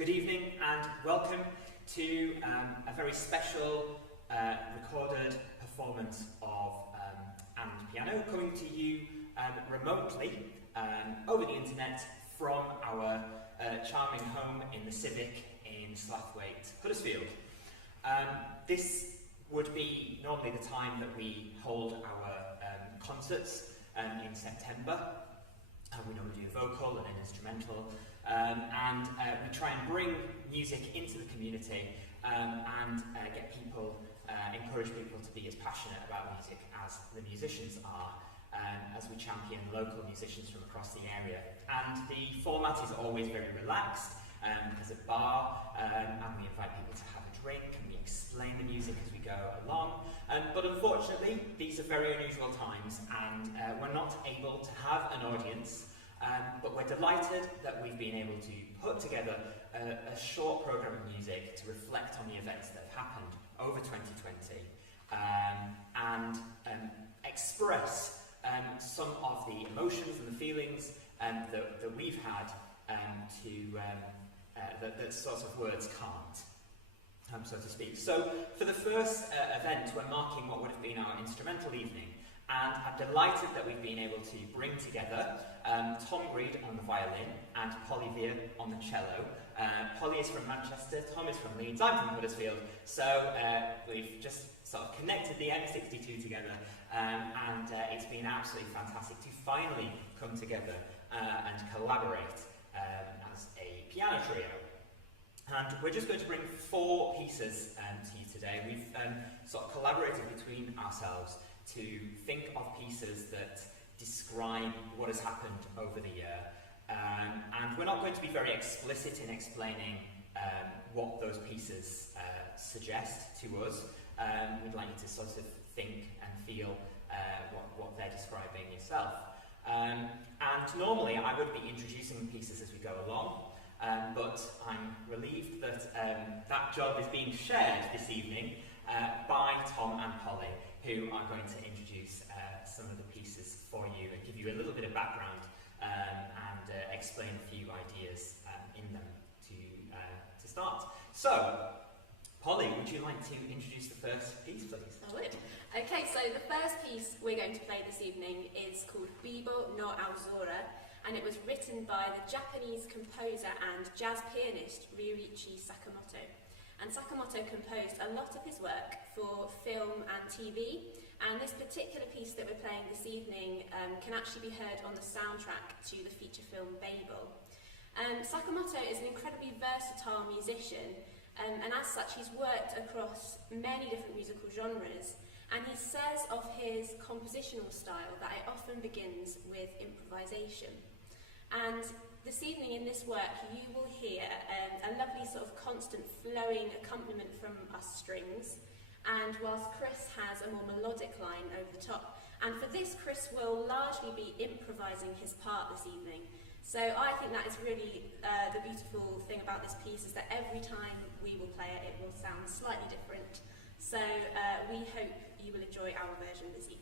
Good evening and welcome to a very special recorded performance of and piano coming to you remotely over the internet from our charming home in the Civic in Slathwaite, Huddersfield. This would be normally the time that we hold our concerts in September. We normally do a vocal and an instrumental, and we try and bring music into the community and get people, encourage people to be as passionate about music as the musicians are, as we champion local musicians from across the area. And the format is always very relaxed. There's a bar, and we invite people to have a drink, and we explain the music as we go along. But unfortunately, these are very unusual times, and we're not able to have an audience, but we're delighted that we've been able to put together a short programme of music to reflect on the events that have happened over 2020, and express some of the emotions and the feelings that we've had that sorts of words can't, so to speak. So for the first event, we're marking what would have been our instrumental evening, and I'm delighted that we've been able to bring together Tom Reed on the violin and Virr on the cello. Polly is from Manchester, Tom is from Leeds, I'm from Huddersfield, so we've just sort of connected the M62 together, and it's been absolutely fantastic to finally come together and collaborate as a piano trio. And we're just going to bring 4 pieces to you today. We've sort of collaborated between ourselves to think of pieces that describe what has happened over the year. And we're not going to be very explicit in explaining what those pieces suggest to us. We'd like you to sort of think and feel what they're describing yourself. And normally I would be introducing the pieces as we go along, but I'm relieved that that job is being shared this evening by Tom and Polly, who are going to introduce some of the pieces for you and give you a little bit of background and explain a few ideas in them to start. So, Polly, would you like to introduce the first piece, please? I would. Okay, so the first piece we're going to play this evening is called Bibo no Aozora, and it was written by the Japanese composer and jazz pianist Ryuichi Sakamoto. And Sakamoto composed a lot of his work for film and TV, and this particular piece that we're playing this evening can actually be heard on the soundtrack to the feature film Bibo. Sakamoto is an incredibly versatile musician, and as such he's worked across many different musical genres, and he says of his compositional style that it often begins with improvisation. And this evening in this work you will hear a lovely sort of constant flowing accompaniment from us strings, and whilst Chris has a more melodic line over the top. And for this, Chris will largely be improvising his part this evening. So I think that is really the beautiful thing about this piece, is that every time we will play it, it will sound slightly different. So we hope you will enjoy our version this evening.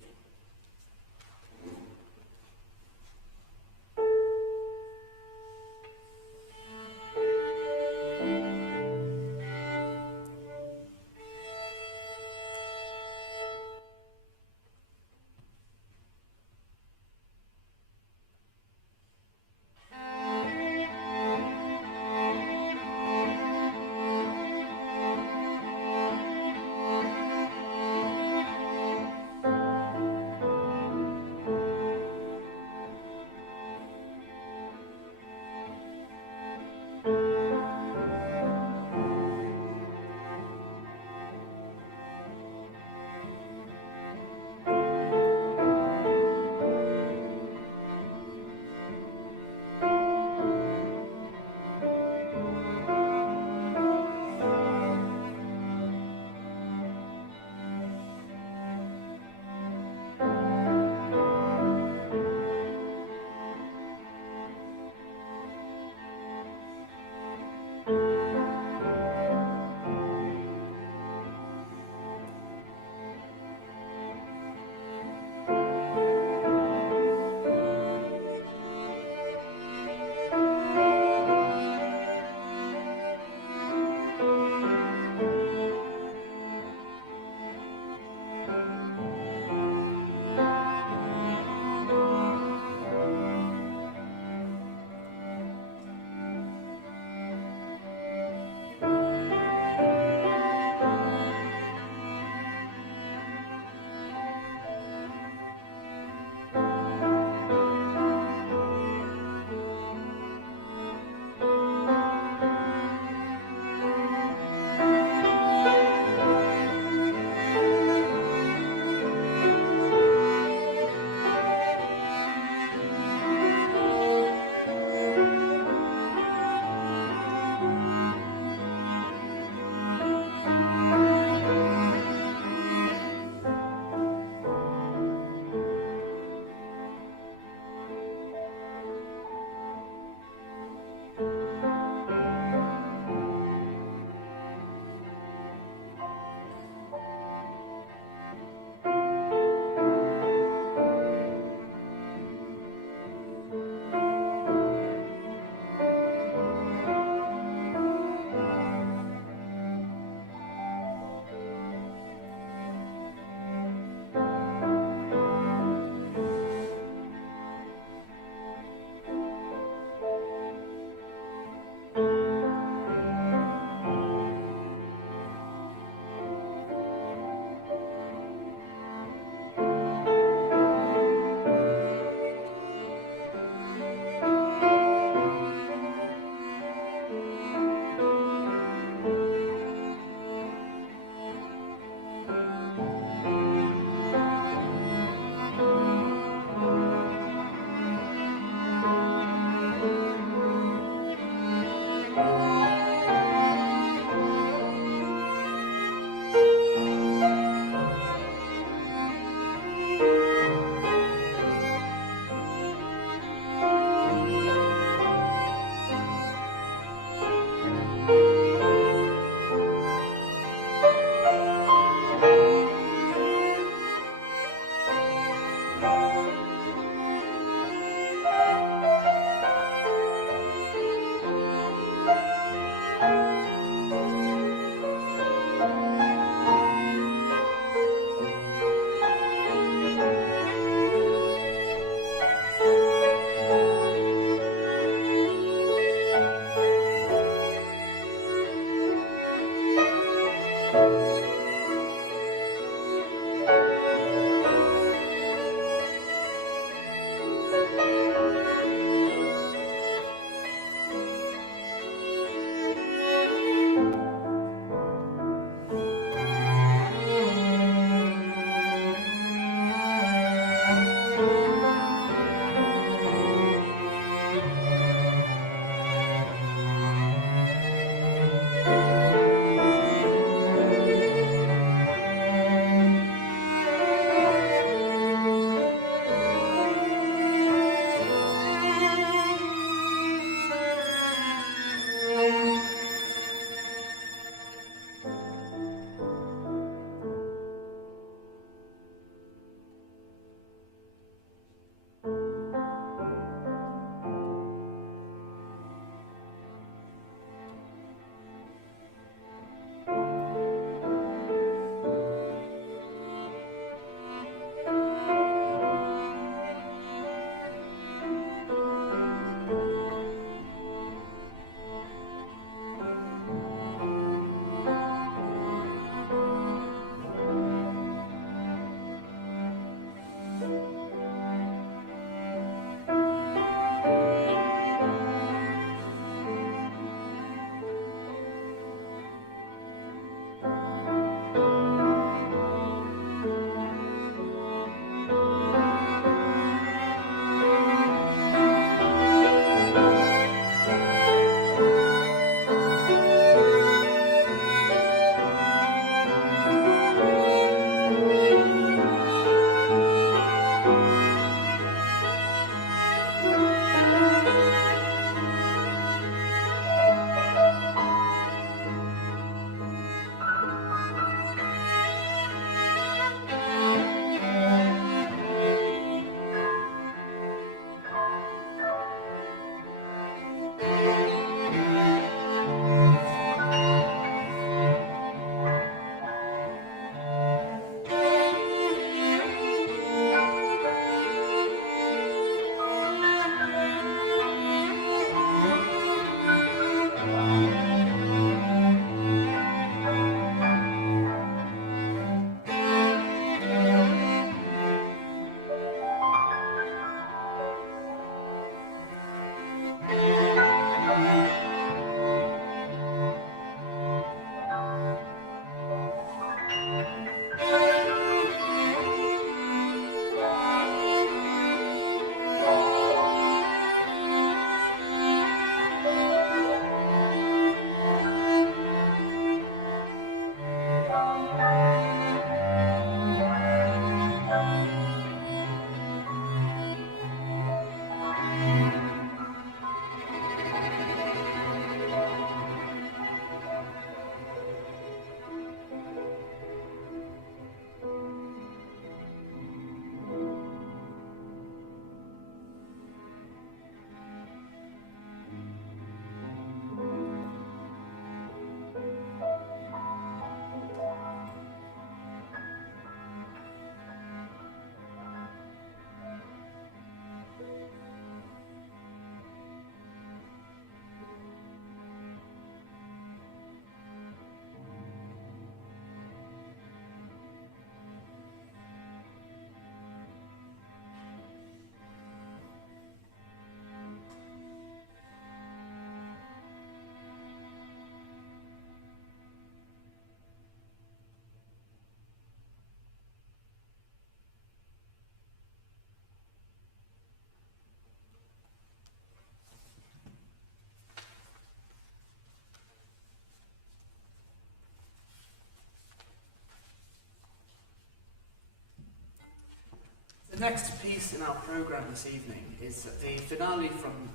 The next piece in our programme this evening is the finale from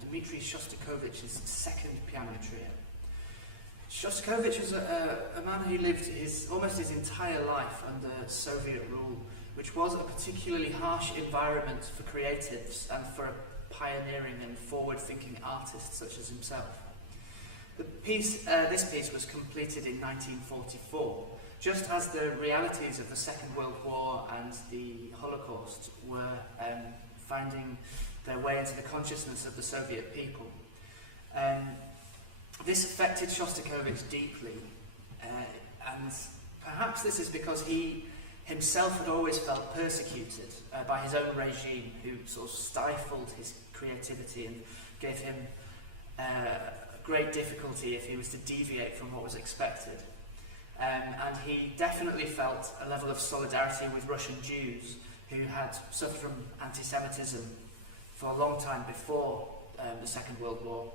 Dmitri Shostakovich's second piano trio. Shostakovich was a man who lived almost his entire life under Soviet rule, which was a particularly harsh environment for creatives and for a pioneering and forward-thinking artist such as himself. This piece was completed in 1944, just as the realities of the Second World War and the Holocaust were finding their way into the consciousness of the Soviet people. This affected Shostakovich deeply, and perhaps this is because he himself had always felt persecuted by his own regime, who sort of stifled his creativity and gave him great difficulty if he was to deviate from what was expected. And he definitely felt a level of solidarity with Russian Jews who had suffered from anti-Semitism for a long time before the Second World War.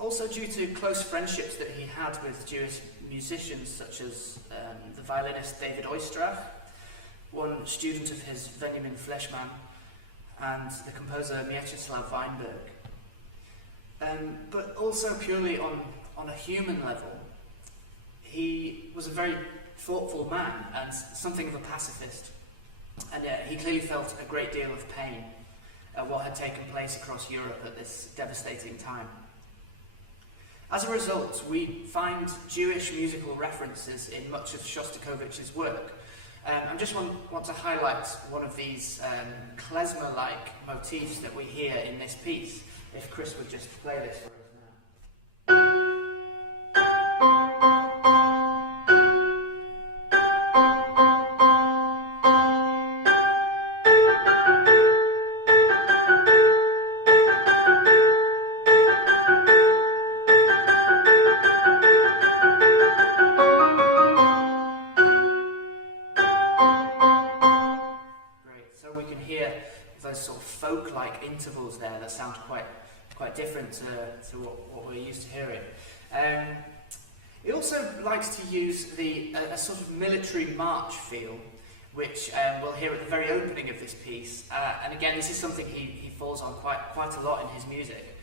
Also due to close friendships that he had with Jewish musicians such as the violinist David Oistrakh, one student of his Benjamin Fleischmann, and the composer Mieczysław Weinberg. But also purely on a human level, he was a very thoughtful man and something of a pacifist, and he clearly felt a great deal of pain at what had taken place across Europe at this devastating time. As a result, we find Jewish musical references in much of Shostakovich's work. I just want to highlight one of these klezmer-like motifs that we hear in this piece, if Chris would just play this for us now. Intervals there that sound quite different to what we're used to hearing. He also likes to use a sort of military march feel, which we'll hear at the very opening of this piece. And again, this is something he falls on quite a lot in his music.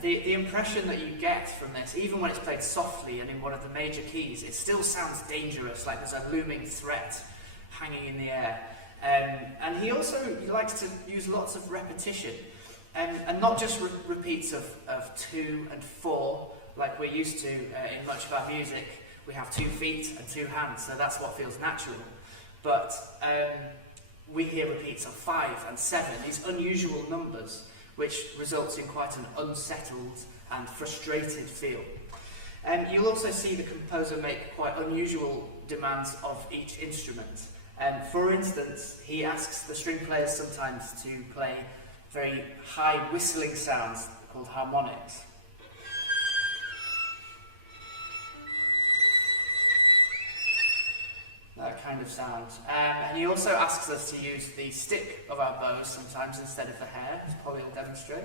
The impression that you get from this, even when it's played softly and in one of the major keys, it still sounds dangerous, like there's a looming threat hanging in the air. And he likes to use lots of repetition, and not just repeats of 2 and 4, like we're used to in much of our music. We have 2 feet and 2 hands, so that's what feels natural. But we hear repeats of 5 and 7, these unusual numbers, which results in quite an unsettled and frustrated feel. You'll also see the composer make quite unusual demands of each instrument. For instance, he asks the string players sometimes to play very high whistling sounds called harmonics. That kind of sound. And he also asks us to use the stick of our bows sometimes instead of the hair, as Powell will demonstrate.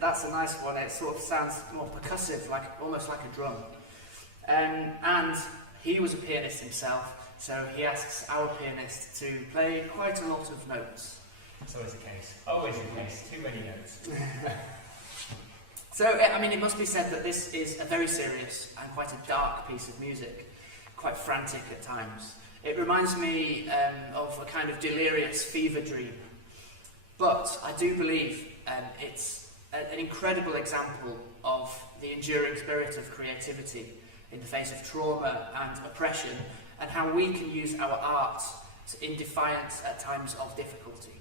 That's a nice one. It sort of sounds more percussive, almost like a drum. And he was a pianist himself, so he asks our pianist to play quite a lot of notes. That's always the case. Always the case. Too many notes. So, it must be said that this is a very serious and quite a dark piece of music, quite frantic at times. It reminds me of a kind of delirious fever dream. But I do believe it's an incredible example of the enduring spirit of creativity in the face of trauma and oppression, and how we can use our art in defiance at times of difficulty.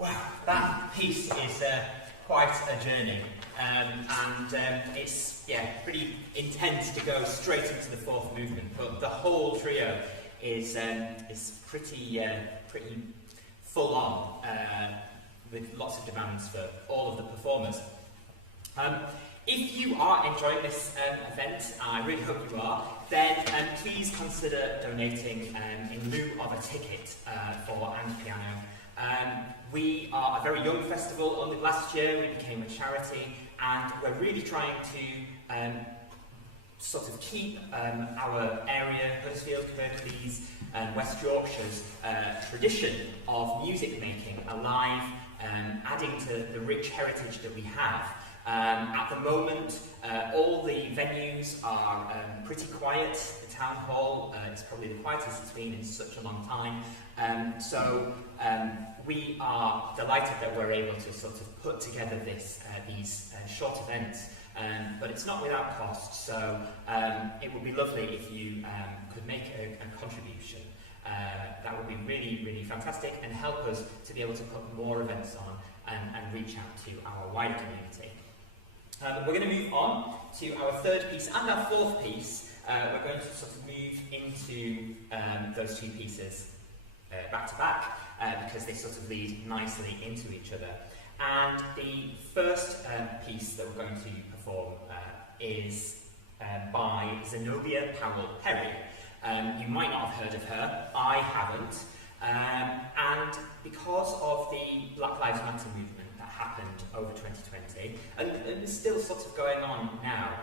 Wow, that piece is quite a journey, and it's pretty intense to go straight into the fourth movement. But the whole trio is pretty full on, with lots of demands for all of the performers. If you are enjoying this event, I really hope you are, then please consider donating in lieu of a ticket for And Piano. We are a very young festival. Only last year we became a charity, and we're really trying to sort of keep our area, Huddersfield, Hercules, and West Yorkshire's tradition of music making alive, adding to the rich heritage that we have. At the moment, all the venues are pretty quiet. The town hall is probably the quietest it's been in such a long time. So we are delighted that we're able to sort of put together these short events. But it's not without cost, so it would be lovely if you could make a contribution. That would be really, really fantastic and help us to be able to put more events on and reach out to our wider community. We're going to move on to our third piece and our fourth piece. We're going to sort of move into those two pieces back to back because they sort of lead nicely into each other. And the first piece that we're going to perform is by Zenobia Powell Perry. You might not have heard of her, I haven't. And because of the Black Lives Matter movement that happened over 2020, and is still sort of going on now,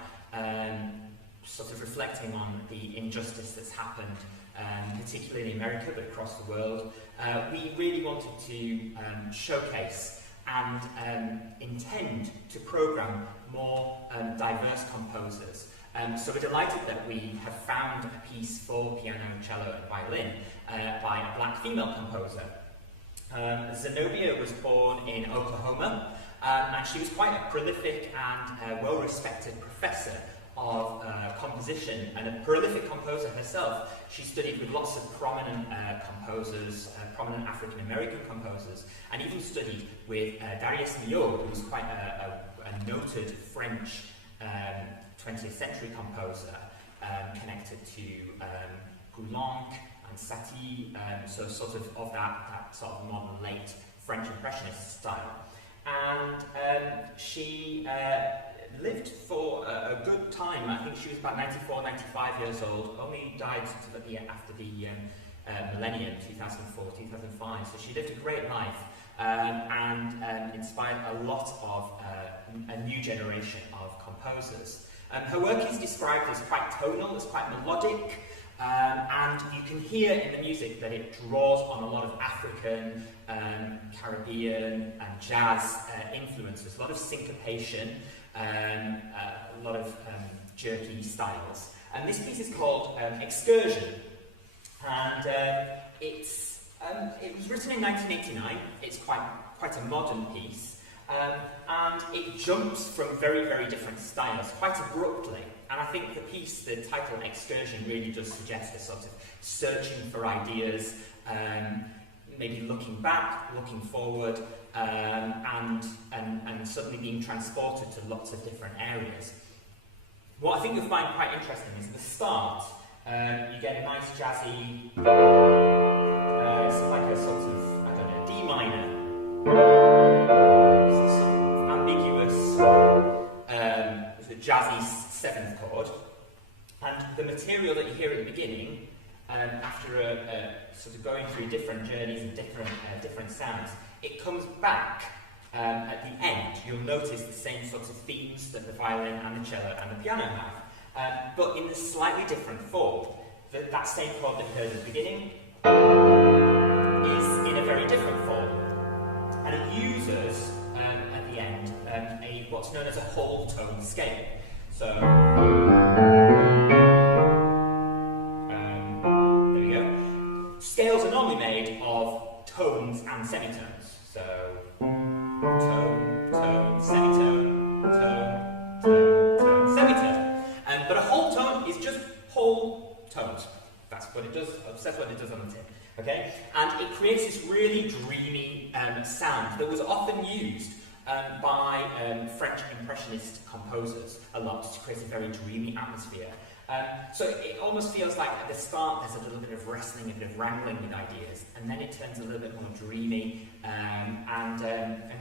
sort of reflecting on the injustice that's happened, particularly in America, but across the world, we really wanted to showcase and intend to program more diverse composers. So we're delighted that we have found a piece for piano, cello and violin by a black female composer. Zenobia was born in Oklahoma, and she was quite a prolific and well-respected professor of composition, and a prolific composer herself. She studied with lots of prominent composers, prominent African-American composers, and even studied with Darius Milhaud, who was quite a noted French 20th century composer, connected to Poulenc and Satie, so sort of that sort of modern late French Impressionist style. And she lived for a good time. I think she was about 94, 95 years old, only died sort of after the millennium, 2004, 2005, so she lived a great life and inspired a lot of a new generation of composers. Her work is described as quite tonal, as quite melodic, and you can hear in the music that it draws on a lot of African, Caribbean and jazz influences, a lot of syncopation, a lot of jerky styles. And this piece is called Excursion, and it was written in 1989. It's quite a modern piece. And it jumps from very, very different styles, quite abruptly. And I think the piece, the title Excursion, really does suggest a sort of searching for ideas, maybe looking back, looking forward, and suddenly being transported to lots of different areas. What I think you'll find quite interesting is at the start, you get a nice jazzy, it's like a sort of, I don't know, D minor. Jazzy seventh chord, and the material that you hear at the beginning, after sort of going through different journeys and different sounds, it comes back at the end. You'll notice the same sorts of themes that the violin and the cello and the piano have, but in a slightly different form. That same chord that you heard at the beginning is in a very different form, and it uses at the end what's known as a whole tone scale. So there we go. Scales are normally made of tones and semitones. So tone, tone, semitone, tone, tone, tone, semitone. But a whole tone is just whole tones. That's what it does. That's what it does on the tin. Okay, and it creates this really dreamy sound that was often used by French Impressionist composers a lot to create a very dreamy atmosphere. So it almost feels like at the start there's a little bit of wrestling, a bit of wrangling with ideas, and then it turns a little bit more dreamy. And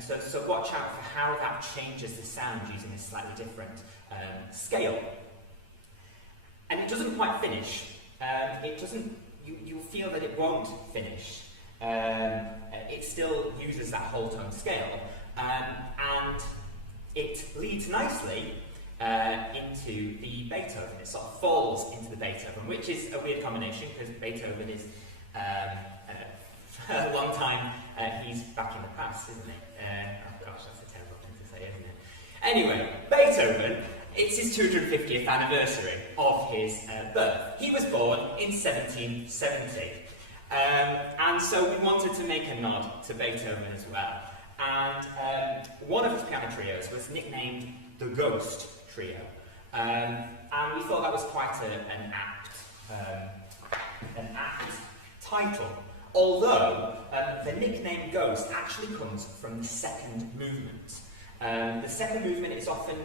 so watch out for how that changes the sound using a slightly different scale. And it doesn't quite finish. It doesn't. You feel that it won't finish. It still uses that whole tone scale. And it leads nicely into the Beethoven. It sort of falls into the Beethoven, which is a weird combination because Beethoven is for a long time he's back in the past, isn't he? Oh gosh, that's a terrible thing to say, isn't it? Anyway, Beethoven, it's his 250th anniversary of his birth. He was born in 1770. And so we wanted to make a nod to Beethoven as well. And one of his piano trios was nicknamed the Ghost Trio. And we thought that was quite an apt title. Although the nickname Ghost actually comes from the second movement. The second movement is often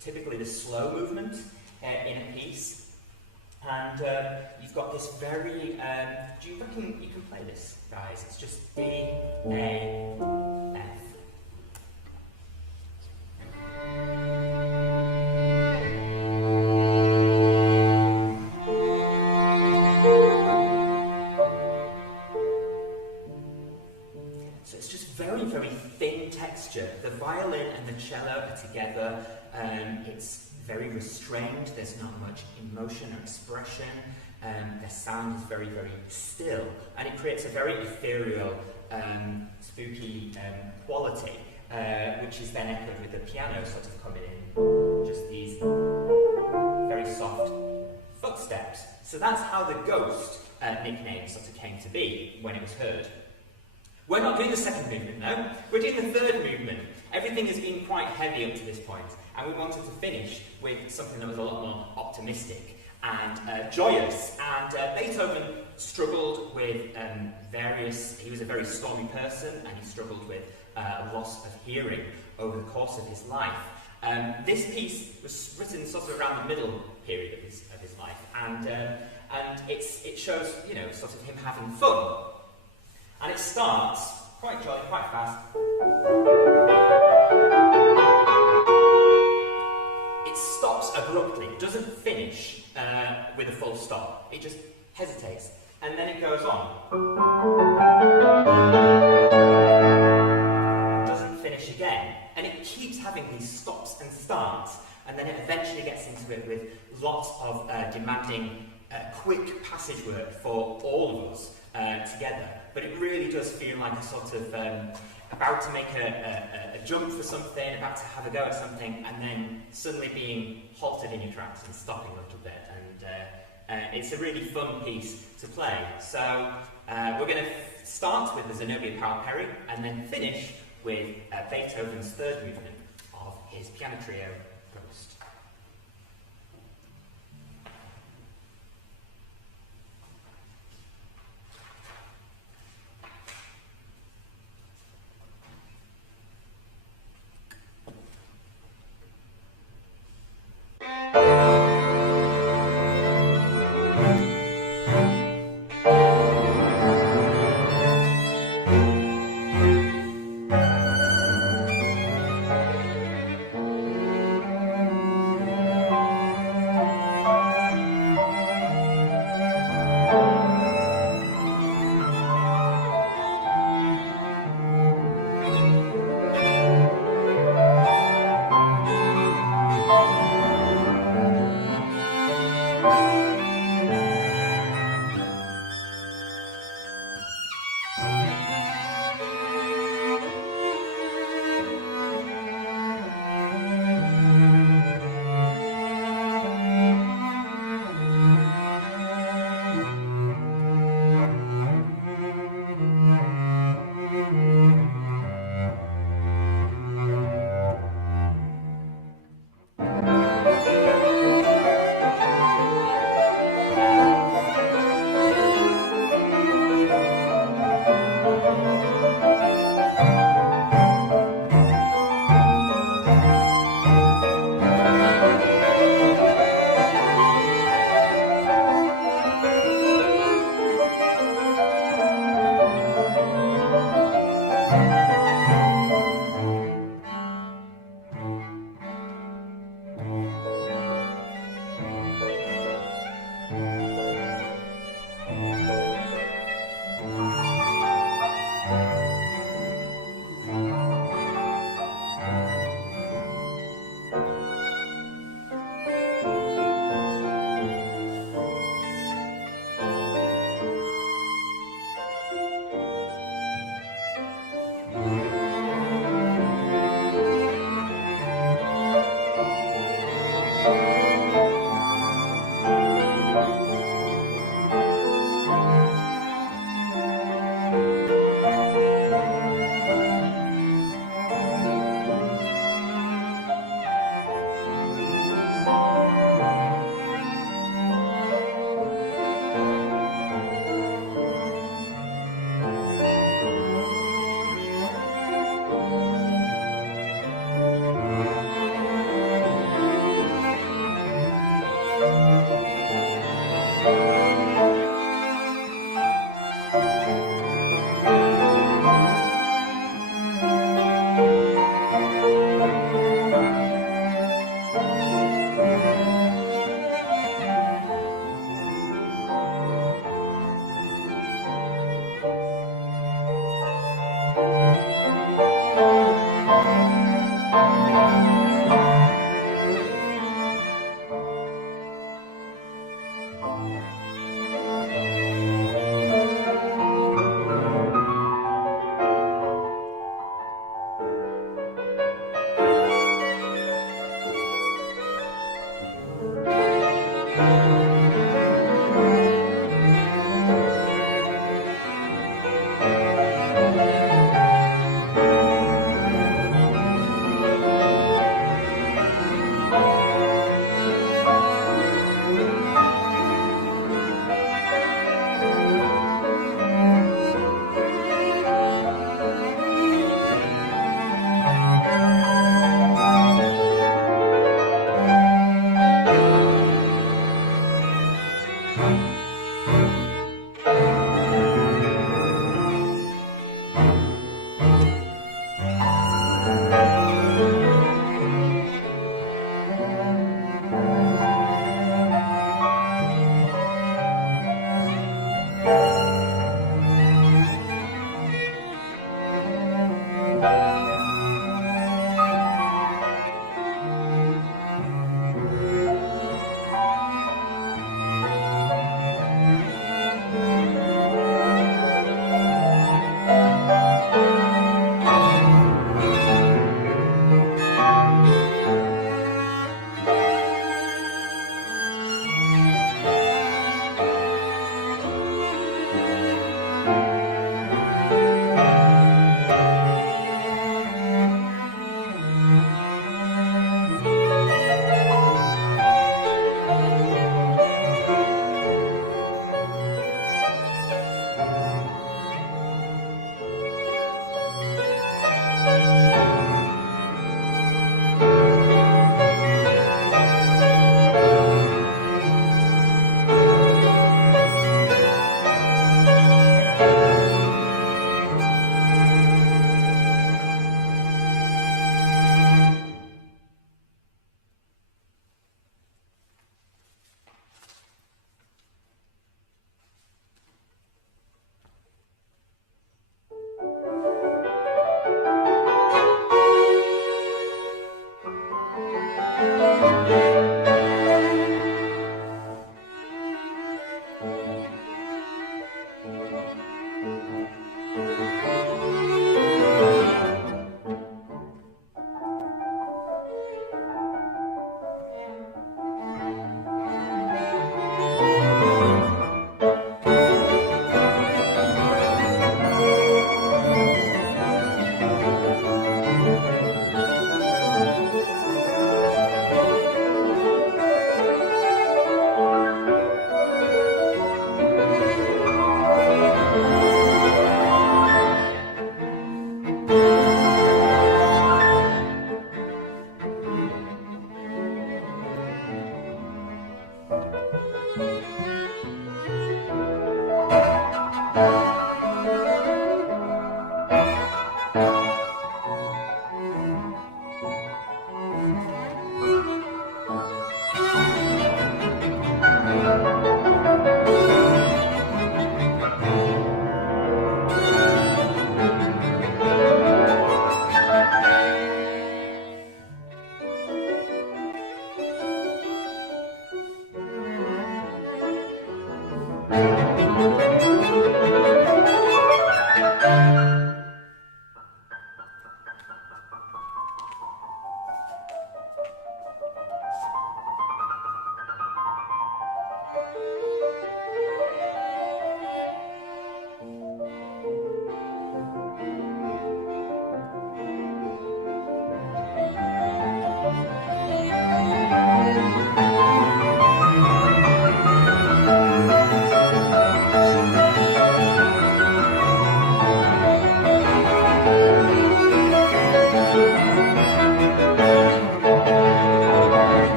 typically the slow movement in a piece. And you've got this very, do you reckon you can play this, guys? It's just D, A, F. So it's just very, very thin texture. The violin and the cello are together. It's very restrained, there's not much emotion or expression, the sound is very, very still, and it creates a very ethereal, spooky quality, which is then echoed with the piano sort of coming in, just these very soft footsteps. So that's how the Ghost nickname sort of came to be when it was heard. We're not doing the second movement now, we're doing the third movement. Everything has been quite heavy up to this point, and we wanted to finish with something that was a lot more optimistic and joyous. And Beethoven struggled with he was a very stormy person, and he struggled with a loss of hearing over the course of his life. This piece was written sort of around the middle period of his life, and it shows, you know, sort of him having fun. And it starts quite jolly, quite fast. It stops abruptly. It doesn't finish with a full stop. It just hesitates. And then it goes on. Doesn't finish again. And it keeps having these stops and starts. And then it eventually gets into it with lots of demanding quick passage work for all of us together. But it really does feel like a sort of about to make a jump for something, about to have a go at something, and then suddenly being halted in your tracks and stopping a little bit. And it's a really fun piece to play. So we're going to start with the Zenobia Powell Perry, and then finish with Beethoven's third movement of his piano trio, Ghost.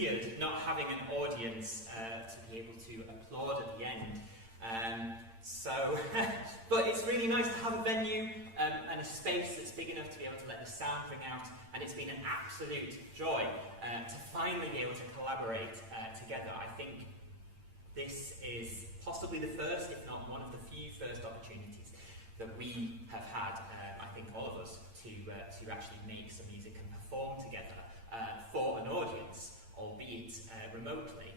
weird not having an audience to be able to applaud at the end. But it's really nice to have a venue and a space that's big enough to be able to let the sound ring out, and it's been an absolute joy to finally be able to collaborate together. I think this is possibly the first, if not one of the few first opportunities that we have had, I think all of us, to actually make some music and perform together for an audience, albeit remotely.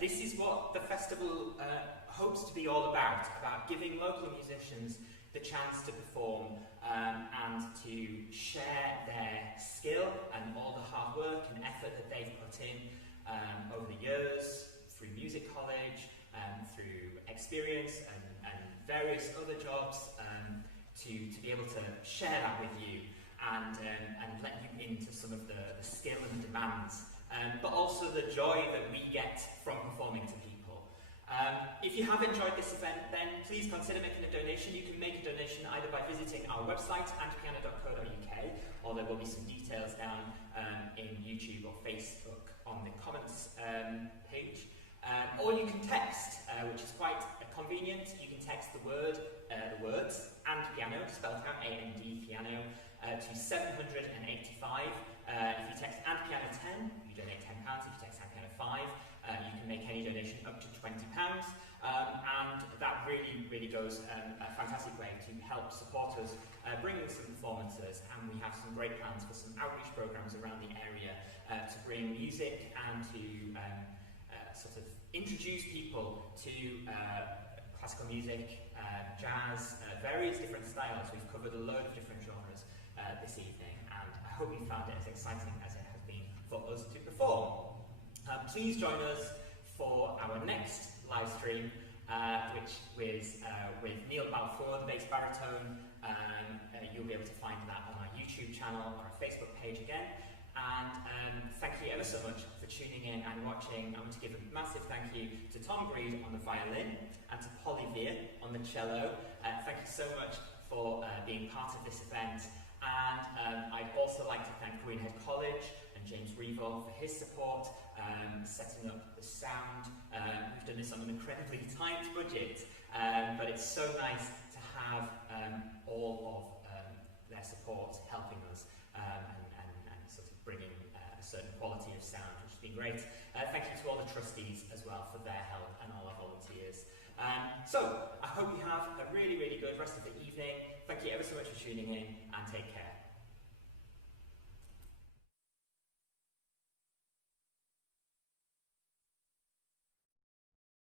This is what the festival hopes to be all about giving local musicians the chance to perform and to share their skill and all the hard work and effort that they've put in over the years, through music college, through experience and various other jobs, to be able to share that with you and let you into some of the skill and demands, but also the joy that we get from performing to people. If you have enjoyed this event, then please consider making a donation. You can make a donation either by visiting our website, antpiano.co.uk, or there will be some details down in YouTube or Facebook on the comments page. Or you can text, which is quite convenient. You can text the words, and piano, spelled out A-N-D, piano, to 785. If you text and piano 10, you donate £10. If you text and piano 5, you can make any donation up to £20. And that really goes a fantastic way to help support us bringing some performances. And we have some great plans for some outreach programs around the area to bring music and to sort of introduce people to classical music, jazz, various different styles. We've covered a load of different genres this evening, and I hope you found it as exciting as it has been for us to perform. Please join us for our next live stream, which is with Neil Balfour, the bass baritone. You'll be able to find that on our YouTube channel or our Facebook page again. And thank you ever so much for tuning in and watching. I want to give a massive thank you to Tom Breed on the violin and to Virr on the cello. Thank you so much for being part of this event. And I'd also like to thank Greenhead College and James Reevell for his support, setting up the sound. We've done this on an incredibly tight budget, but it's so nice to have all of their support helping us and sort of bringing a certain quality of sound, which has been great. Thank you to all the trustees as well for their help and all our volunteers. So, I hope you have a really good rest of the evening. Thank you ever so much for tuning in, and take care.